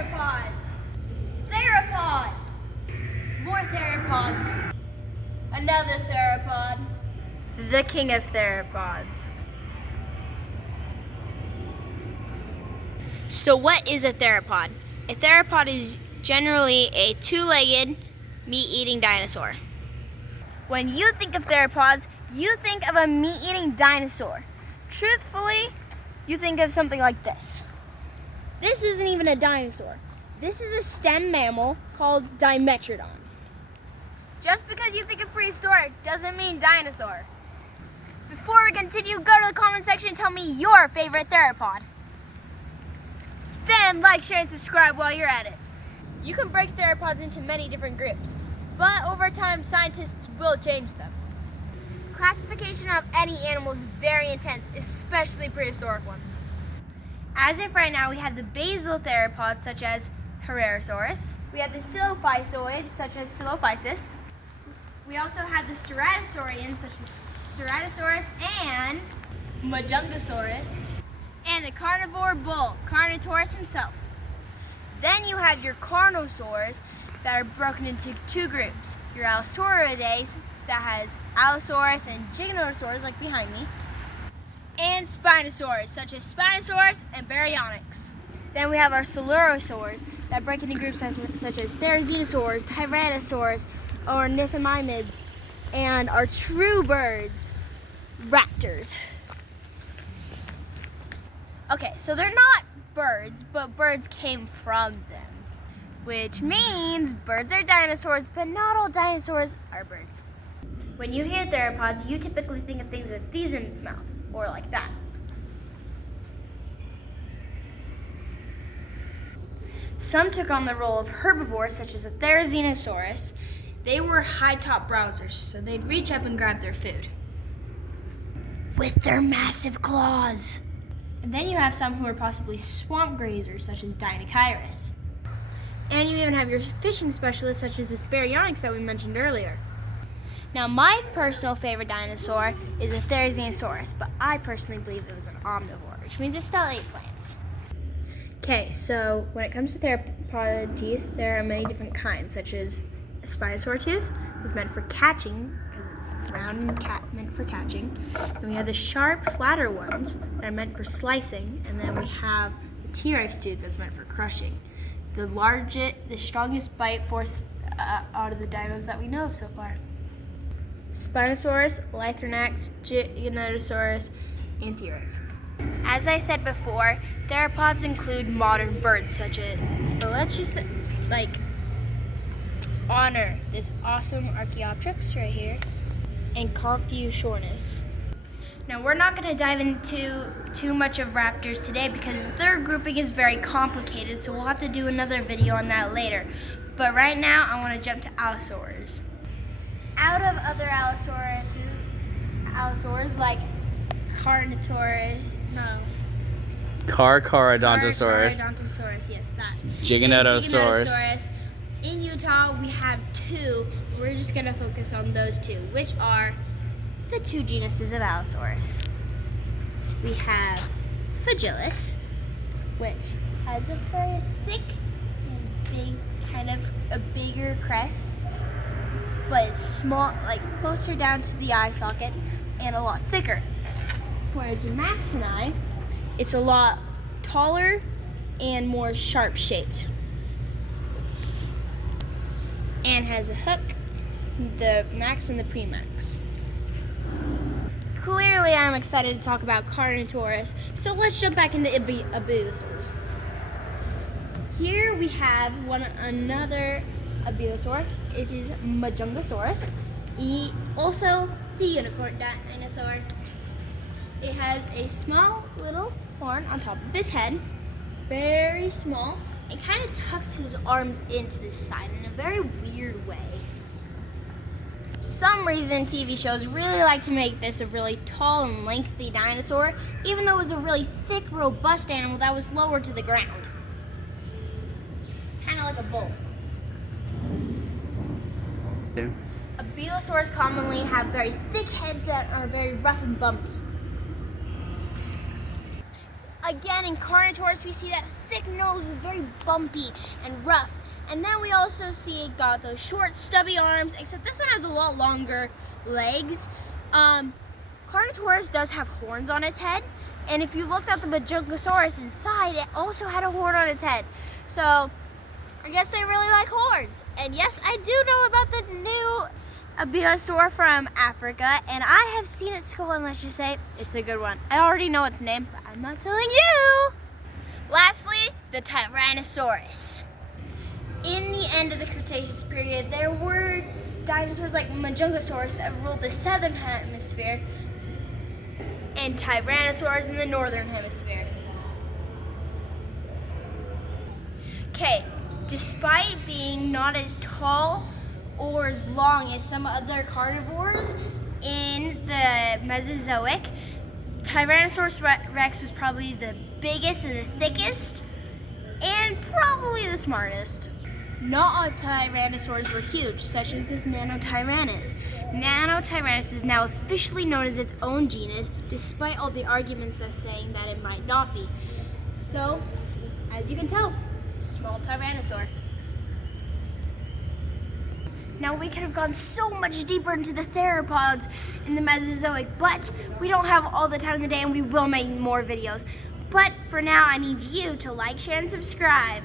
Theropods. Theropod. More theropods. Another theropod. The king of theropods. So what is a theropod? A theropod is generally a two-legged, meat-eating dinosaur. When you think of theropods, you think of a meat-eating dinosaur. Truthfully, you think of something like this. This isn't even a dinosaur. This is a stem mammal called Dimetrodon. Just because you think of prehistoric doesn't mean dinosaur. Before we continue, go to the comment section and tell me your favorite theropod. Then like, share, and subscribe while you're at it. You can break theropods into many different groups, but over time, scientists will change them. Classification of any animal is very intense, especially prehistoric ones. As of right now, we have the basal theropods, such as Herrerasaurus. We have the silophysoids, such as Silophysis. We also have the ceratosaurians, such as Ceratosaurus and Majungasaurus. And the carnivore bull, Carnotaurus himself. Then you have your carnosaurs that are broken into two groups. Your Allosauridae that has Allosaurus and Giganotosaurus, like behind me. And Spinosaurs, such as Spinosaurus and Baryonyx. Then we have our Coelurosaurs that break into groups such as Therizinosaurs, Tyrannosaurs, or Ornithomimids, and our true birds, raptors. Okay, so they're not birds, but birds came from them, which means birds are dinosaurs, but not all dinosaurs are birds. When you hear theropods, you typically think of things with these in its mouth, or like that. Some took on the role of herbivores, such as a Therizinosaurus. They were high-top browsers, so they'd reach up and grab their food with their massive claws. And then you have some who are possibly swamp grazers, such as Dinochirus. And you even have your fishing specialists, such as this Baryonyx that we mentioned earlier. Now, my personal favorite dinosaur is a Therizinosaurus, but I personally believe it was an omnivore, which means it still ate plants. Okay, so when it comes to theropod teeth, there are many different kinds, such as a spinosaur tooth is meant for catching, because it's round and meant for catching. Then we have the sharp, flatter ones that are meant for slicing, and then we have the T-Rex tooth that's meant for crushing. The strongest bite force out of the dinos that we know of so far. Spinosaurus, Lythronax, Giganotosaurus, and T-Rex. As I said before, theropods include modern birds such as, but let's just honor this awesome Archaeopteryx right here and Confuciornis. Now we're not going to dive into too much of raptors today because their grouping is very complicated, so we'll have to do another video on that later. But right now I want to jump to allosaurs. Out of other allosaurs like Carnotaurus, Carcharodontosaurus. Carcharodontosaurus, yes, that. Giganotosaurus. In Utah, we have two. We're just going to focus on those two, which are the two genuses of Allosaurus. We have Fragilis, which has a very thick and big, kind of a bigger crest, but it's small, like closer down to the eye socket, and a lot thicker. Whereas Gemaxini, it's a lot taller and more sharp-shaped, and has a hook, the max and the premax. Clearly, I'm excited to talk about Carnotaurus, so let's jump back into Abulosaurs. Here we have another Abulosaur. It is Majungasaurus. Also, the unicorn dinosaur. It has a small little horn on top of his head, very small, and kind of tucks his arms into the side in a very weird way. Some reason TV shows really like to make this a really tall and lengthy dinosaur, even though it was a really thick, robust animal that was lower to the ground. Kind of like a bull. Yeah. Abulosaurs commonly have very thick heads that are very rough and bumpy. Again, in Carnotaurus, we see that thick nose is very bumpy and rough. And then we also see it got those short, stubby arms, except this one has a lot longer legs. Carnotaurus does have horns on its head. And if you looked at the Majungasaurus inside, it also had a horn on its head. So I guess they really like horns. And yes, I do know about the new Dinosaur from Africa, and I have seen its skull, and let's just say it's a good one. I already know its name, but I'm not telling you. Lastly, the Tyrannosaurus. In the end of the Cretaceous period, there were dinosaurs like Majungasaurus that ruled the southern hemisphere and Tyrannosaurs in the northern hemisphere. Okay, despite being not as tall or as long as some other carnivores in the Mesozoic, Tyrannosaurus rex was probably the biggest and the thickest and probably the smartest. Not all tyrannosaurs were huge, such as this Nanotyrannus. Nanotyrannus is now officially known as its own genus, despite all the arguments that's saying that it might not be. So, as you can tell, small tyrannosaur. Now, we could have gone so much deeper into the theropods in the Mesozoic, but we don't have all the time in the day, and we will make more videos. But for now, I need you to like, share, and subscribe.